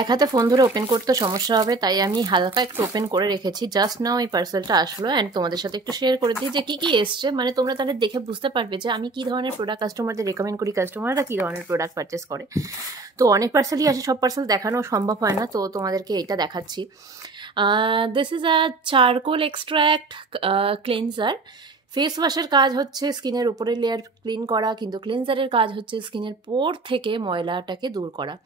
এক হাতে ফোন ধরে ওপেন করতে সমস্যা হবে, তাই আমি হালকা একটু ওপেন করে রেখেছি। জাস্ট নাও এই পার্সেলটা আসলো অ্যান্ড তোমাদের সাথে একটু শেয়ার করে দিই যে কি কি এসছে। মানে তোমরা তাহলে দেখে বুঝতে পারবে যে আমি কি ধরনের প্রোডাক্ট কাস্টমারদের রেকমেন্ড করি, কাস্টমাররা কি ধরনের প্রোডাক্ট পারচেস করে। তো অনেক পার্সেলই আসে, সব পার্সেল দেখানো সম্ভব হয় না, তো তোমাদেরকে এটা দেখাচ্ছি। This is a charcoal extract cleanser. Face ওয়াশের কাজ হচ্ছে স্কিনের উপরের লেয়ার ক্লিন করা, কিন্তু ক্লিনজারের কাজ হচ্ছে স্কিনের পোর থেকে ময়লাটাকে দূর করা।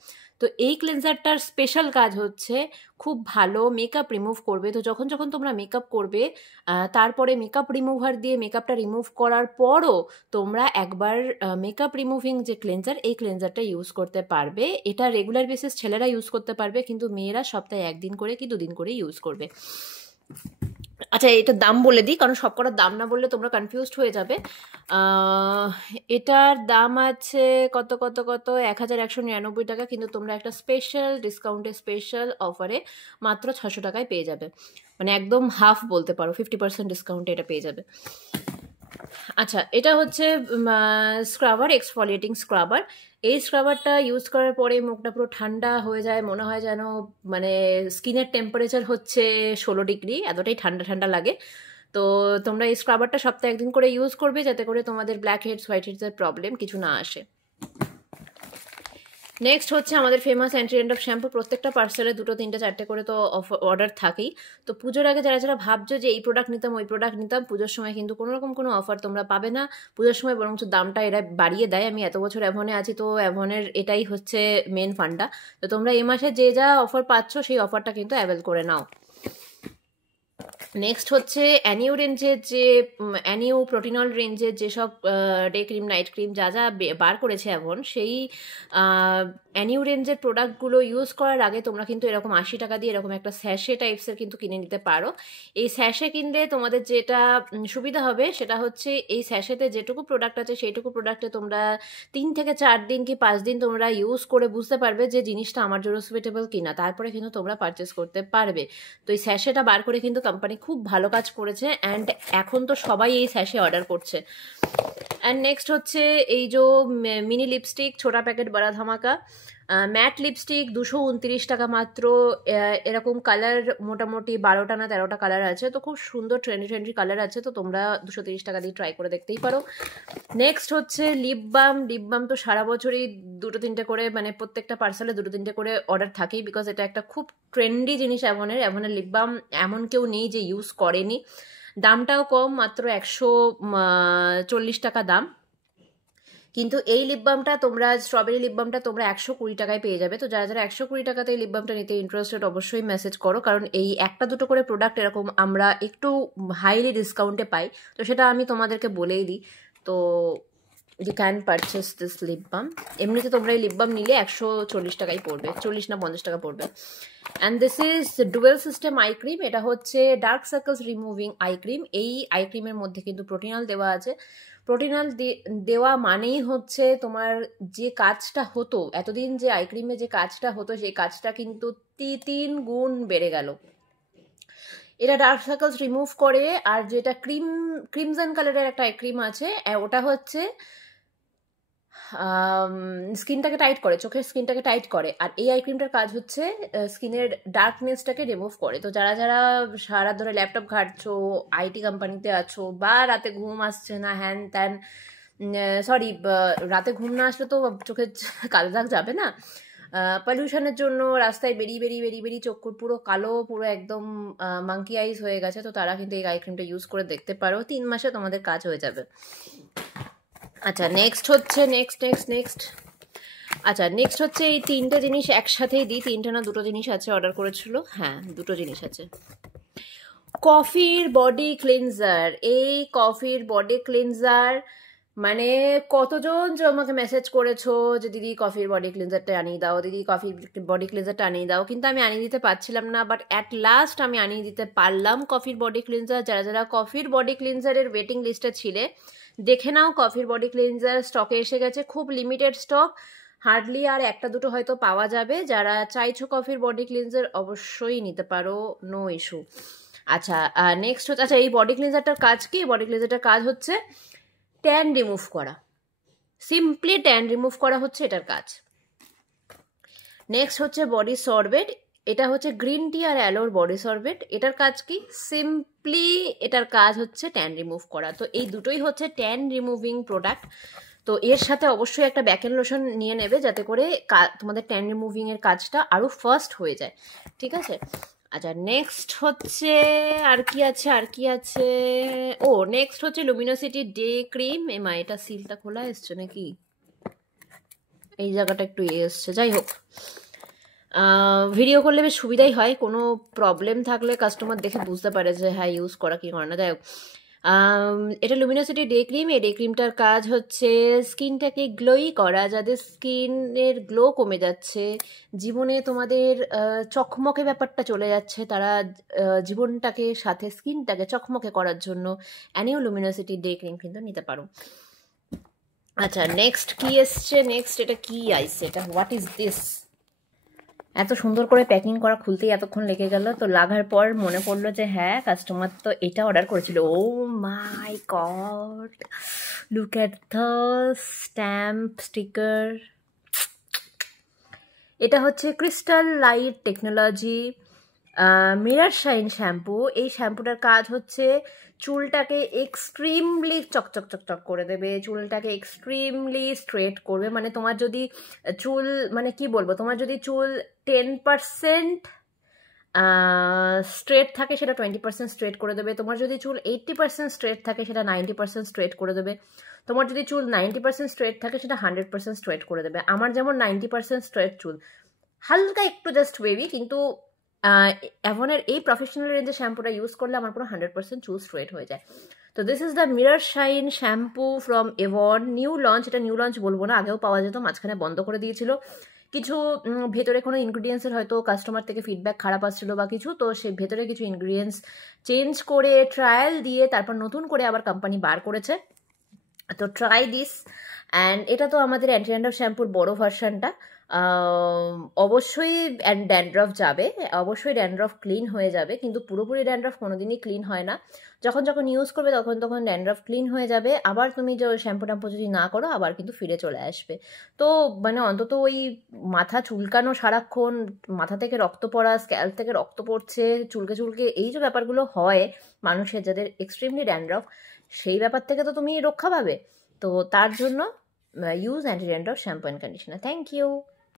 তো এই ক্লিনজারটার স্পেশাল কাজ হচ্ছে খুব ভালো মেকআপ রিমুভ করবে। তো যখন যখন তোমরা মেকআপ করবে, তারপরে মেকআপ রিমুভার দিয়ে মেকআপটা রিমুভ করার পরও তোমরা একবার মেকআপ রিমুভিং যে ক্লিনজার, এই ক্লিনজারটা ইউজ করতে পারবে। এটা রেগুলার বেসিস ছেলেরা ইউজ করতে পারবে, কিন্তু মেয়েরা সপ্তাহে একদিন করে কি দুদিন করে ইউজ করবে। আচ্ছা, এটার দাম বলে দিই, কারণ সব কটার দাম না বললে তোমরা কনফিউজড হয়ে যাবে। এটার দাম আছে কত কত কত 1199 টাকা, কিন্তু তোমরা একটা স্পেশাল ডিসকাউন্টে, স্পেশাল অফারে মাত্র 600 টাকায় পেয়ে যাবে। মানে একদম হাফ বলতে পারো, 50% ডিসকাউন্টে এটা পেয়ে যাবে। আচ্ছা, এটা হচ্ছে স্ক্রাবার, এক্সফলিয়েটিং স্ক্রাবার। এই স্ক্রাবারটা ইউজ করার পরে মুখটা পুরো ঠান্ডা হয়ে যায়, মনে হয় যেন মানে স্কিনের টেম্পারেচার হচ্ছে 16 ডিগ্রি, এতটাই ঠান্ডা ঠান্ডা লাগে। তো তোমরা এই স্ক্রাবারটা সপ্তাহে একদিন করে ইউজ করবে, যাতে করে তোমাদের ব্ল্যাক হেডস, হোয়াইট হেডসের প্রবলেম কিছু না আসে। নেক্সট হচ্ছে আমাদের ফেমাস অ্যান্টি ড্যান্ড্রফ শ্যাম্পু। প্রত্যেকটা পার্সেলে 2, 3, 4 করে তো অর্ডার থাকেই। তো পুজোর আগে যারা যারা ভাবছো যে এই প্রোডাক্ট নিতাম, ওই প্রোডাক্ট নিতাম, পুজোর সময় কিন্তু কোনো রকম কোনো অফার তোমরা পাবে না। পুজোর সময় বরঞ্চ দামটা এরা বাড়িয়ে দেয়। আমি এত বছর অ্যাভনে আছি, তো অ্যাভনের এটাই হচ্ছে মেন ফান্ডা। তো তোমরা এই মাসে যে যা অফার পাচ্ছ সেই অফারটা কিন্তু অ্যাভেল করে নাও। নেক্সট হচ্ছে অ্যানিউ রেঞ্জের যে অ্যানিউ প্রোটিনল রেঞ্জের যেসব ডে ক্রিম, নাইট ক্রিম যা যা বার করেছে এখন, সেই অ্যানিউ রেঞ্জের প্রোডাক্টগুলো ইউজ করার আগে তোমরা কিন্তু এরকম 80 টাকা দিয়ে এরকম একটা স্যাশে টাইপসের কিন্তু কিনে নিতে পারো। এই স্যাশে কিনলে তোমাদের যেটা সুবিধা হবে সেটা হচ্ছে এই স্যাশেতে যেটুকু প্রোডাক্ট আছে সেইটুকু প্রোডাক্টে তোমরা 3 থেকে 4 দিন কি 5 দিন তোমরা ইউজ করে বুঝতে পারবে যে জিনিসটা আমার জন্য সুইটেবল কিনা, তারপরে কিন্তু তোমরা পারচেস করতে পারবে। তো এই স্যাশেটা বার করে কিন্তু কোম্পানি খুব ভালো কাজ করেছে, অ্যান্ড এখন তো সবাই এই স্যাশে অর্ডার করছে। অ্যান্ড নেক্সট হচ্ছে এই যে মিনি লিপস্টিক, ছোটা প্যাকেট বড়া ধামাকা ম্যাট লিপস্টিক, 229 টাকা মাত্র। এরকম কালার মোটামুটি 12টা না 13টা কালার আছে, তো খুব সুন্দর ট্রেন্ডি ট্রেন্ডি কালার আছে, তো তোমরা 230 টাকা দিয়ে ট্রাই করে দেখতেই পারো। নেক্সট হচ্ছে লিপ বাম। লিপ বাম তো সারা বছরই 2-3টে করে, মানে প্রত্যেকটা পার্সেলে 2-3টে করে অর্ডার থাকেই, বিকজ এটা একটা খুব ট্রেন্ডি জিনিস। অ্যাভনের লিপ বাম এমন কেউ নেই যে ইউজ করেনি। দামটাও কম, মাত্র 140 টাকা দাম। কিন্তু এই লিপ বামটা তোমরা, স্ট্রবেরি লিপ বামটা তোমরা 120 টাকায় পেয়ে যাবে। তো যারা যারা 120 টাকাতে এই লিপ বামটা নিতে ইন্টারেস্টেড অবশ্যই মেসেজ করো, কারণ এই একটা দুটো করে প্রোডাক্ট এরকম আমরা একটু হাইলি ডিসকাউন্টে পাই, তো সেটা আমি তোমাদেরকে বলেই দিই। তো you can purchase this lip balm. এমনিতে তোমরা এই লিপ বাম নিলে 140 টাকাই পড়বে, 40 না 50 টাকা পড়বে। And this is dual system eye cream. এটা হচ্ছে dark circles removing eye cream. এই আই ক্রিমের মধ্যে কিন্তু প্রোটিনল দেওয়া আছে। প্রোটিনল দেওয়া মানেই হচ্ছে তোমার যে কাজটা হতো এতদিন, যে আই ক্রিমে যে কাজটা হতো, সেই কাজটা কিন্তু 3 গুণ বেড়ে গেল। এটা ডার্ক সার্কেলস রিমুভ করে। আর যেটা ক্রিমজন কালারের একটা আই ক্রিম আছে, ওটা হচ্ছে স্কিনটাকে টাইট করে, চোখের স্কিনটাকে টাইট করে। আর এই আই ক্রিমটার কাজ হচ্ছে স্কিনের ডার্কনেসটাকে রিমুভ করে। তো যারা যারা সারা ধরে ল্যাপটপ ঘাটছো, আইটি কোম্পানিতে আছো, বা রাতে ঘুম আসছে না, হ্যান ত্যান, সরি, রাতে ঘুম না আসলে তো চোখের কালো দাগ যাবে না। পলিউশনের জন্য রাস্তায় বেরিয়ে বেরিয়ে বেরিয়ে বেরিয়ে চোখ পুরো কালো, পুরো একদম মাঙ্কি আইস হয়ে গেছে, তো তারা কিন্তু এই আই ক্রিমটা ইউজ করে দেখতে পারো। 3 মাসে তোমাদের কাজ হয়ে যাবে। আচ্ছা, নেক্সট হচ্ছে আচ্ছা, নেক্সট হচ্ছে এই 3টে জিনিস একসাথেই দিই। 3টে না 2টো জিনিস আছে, অর্ডার করেছিল, হ্যাঁ 2টো জিনিস আছে। কফির বডি ক্লিনজার। এই কফির বডি ক্লিনজার মানে কতজন যে আমাকে মেসেজ করেছো যে দিদি কফির বডি ক্লিনজারটা আনিয়ে দাও, দিদি কফির বডি ক্লিনজারটা আনিয়ে দাও, কিন্তু আমি আনিয়ে দিতে পারছিলাম না। বাট অ্যাট লাস্ট আমি আনিয়ে দিতে পারলাম কফির বডি ক্লিনজার। যারা যারা কফির বডি ক্লিনজারের ওয়েটিং লিস্টে ছিলে, দেখে নাও, কফির বডি ক্লিনজার স্টকে এসে গেছে, খুব লিমিটেড স্টক, হার্ডলি আর একটা দুটো হয়তো পাওয়া যাবে। যারা চাইছো কফির বডি ক্লিনজার অবশ্যই নিতে পারো, নো ইস্যু। আচ্ছা, নেক্সট হচ্ছে, আচ্ছা এই বডি ক্লিনজারটার কাজ কি? বডি ক্লিনজারটার কাজ হচ্ছে ট্যান রিমুভ করা, সিম্পলি ট্যান রিমুভ করা হচ্ছে এটার কাজ। নেক্সট হচ্ছে বডি সরবেট। এটা হচ্ছে গ্রিন টি আর অ্যালোর বডি সরবেট। এটার কাজ কি? সিম্পলি এটার কাজ হচ্ছে ট্যান রিমুভ করা। তো এই দুটোই হচ্ছে ট্যান রিমুভিং প্রোডাক্ট। তো এর সাথে অবশ্যই একটা ব্যাক এন্ড লোশন নিয়ে নেবে, যাতে করে তোমাদের ট্যান রিমুভিং এর কাজটা আরো ফাস্ট হয়ে যায়। ঠিক আছে? আচ্ছা, নেক্সট হচ্ছে আর কি আছে, আর কি আছে? ও, নেক্সট হচ্ছে লুমিনোসিটি ডে ক্রিম। এমা, এটা সিলটা খোলা এসছে নাকি? এই জায়গাটা একটু এসছে, যাই হোক। ভিডিও করলে বেশ সুবিধাই হয়, কোনো প্রবলেম থাকলে কাস্টমার দেখে বুঝতে পারে যে হ্যাঁ ইউজ করা কি করে না। যাই হোক, এটা লুমিনোসিটি ডে ক্রিম। এই ডে ক্রিমটার কাজ হচ্ছে স্কিনটাকে গ্লোই করা। যাদের স্কিনের গ্লো কমে যাচ্ছে, জীবনে তোমাদের চকমকে ব্যাপারটা চলে যাচ্ছে, তারা জীবনটাকে সাথে স্কিনটাকে চকমকে করার জন্য অ্যানিও লুমিনোসিটি ডে ক্রিম কিন্তু নিতে পারো। আচ্ছা, নেক্সট কি এসছে? নেক্সট এটা কি আইছে? এটা হোয়াট ইজ দিস? এত সুন্দর করে প্যাকিং করা, খুলতেই এতক্ষণ লেগে গেল। তো লাগার পর মনে পড়লো যে হ্যাঁ, কাস্টমার তো এটা অর্ডার করেছিল। Oh my God, look at the stamp sticker. এটা হচ্ছে crystal light technology mirror shine shampoo. এই শ্যাম্পুটার কাজ হচ্ছে চুলটাকে এক্সট্রিমলি চকচক চকচক করে দেবে, চুলটাকে এক্সট্রিমলি স্ট্রেট করবে। মানে তোমার যদি চুল, মানে কি বলবো, তোমার যদি চুল 10% স্ট্রেট থাকে, সেটা 20% স্ট্রেট করে দেবে। তোমার যদি চুল 80% স্ট্রেট থাকে, সেটা 90% স্ট্রেট করে দেবে। তোমার যদি চুল 90% স্ট্রেট থাকে, সেটা 100% স্ট্রেট করে দেবে। আমার যেমন 90% স্ট্রেট চুল, হালকা একটু জাস্ট ওয়েভি, কিন্তু অ্যাভনের এই প্রফেশনাল রেঞ্জের শ্যাম্পুটা ইউজ করলে আমার পুরো 100% চুল স্ট্রেট হয়ে যায়। তো this is the mirror shine shampoo from Evan, new launch. এটা নিউ লঞ্চ বলবো না, আগেও পাওয়া যেত, মাঝখানে বন্ধ করে দিয়েছিল। কিছু ভেতরে কোনো ইনগ্রিডিয়েন্টসের হয়তো কাস্টমার থেকে ফিডব্যাক খারাপ আসছিল বা কিছু, তো সে ভেতরে কিছু ইনগ্রিডিয়েন্টস চেঞ্জ করে ট্রায়াল দিয়ে তারপর নতুন করে আবার কোম্পানি বার করেছে। তো ট্রাই দিস। অ্যান্ড এটা তো আমাদের অ্যান্টি ড্যান্ড্রফ শ্যাম্পুর বড় ভার্সানটা। অবশ্যই ড্যান্ড্রফ যাবে, অবশ্যই ড্যান্ড্রফ ক্লিন হয়ে যাবে, কিন্তু পুরোপুরি ড্যান্ড্রফ কোনোদিনই ক্লিন হয় না। যখন যখন ইউজ করবে তখন ড্যান্ড্রফ ক্লিন হয়ে যাবে। আবার তুমি যে শ্যাম্পু ট্যাম্পু যদি না করো, আবার কিন্তু ফিরে চলে আসবে। তো মানে অন্তত ওই মাথা চুলকানো সারাক্ষণ, মাথা থেকে রক্ত পড়া, স্ক্যাল্প থেকে রক্ত পড়ছে, চুলকে চুলকে, এই যে ব্যাপারগুলো হয় মানুষের যাদের এক্সট্রিমলি ড্যান্ড্রফ, সেই ব্যাপার থেকে তো তুমি রক্ষা পাবে। তো তার জন্য use anti dandruff shampoo and conditioner. Thank you.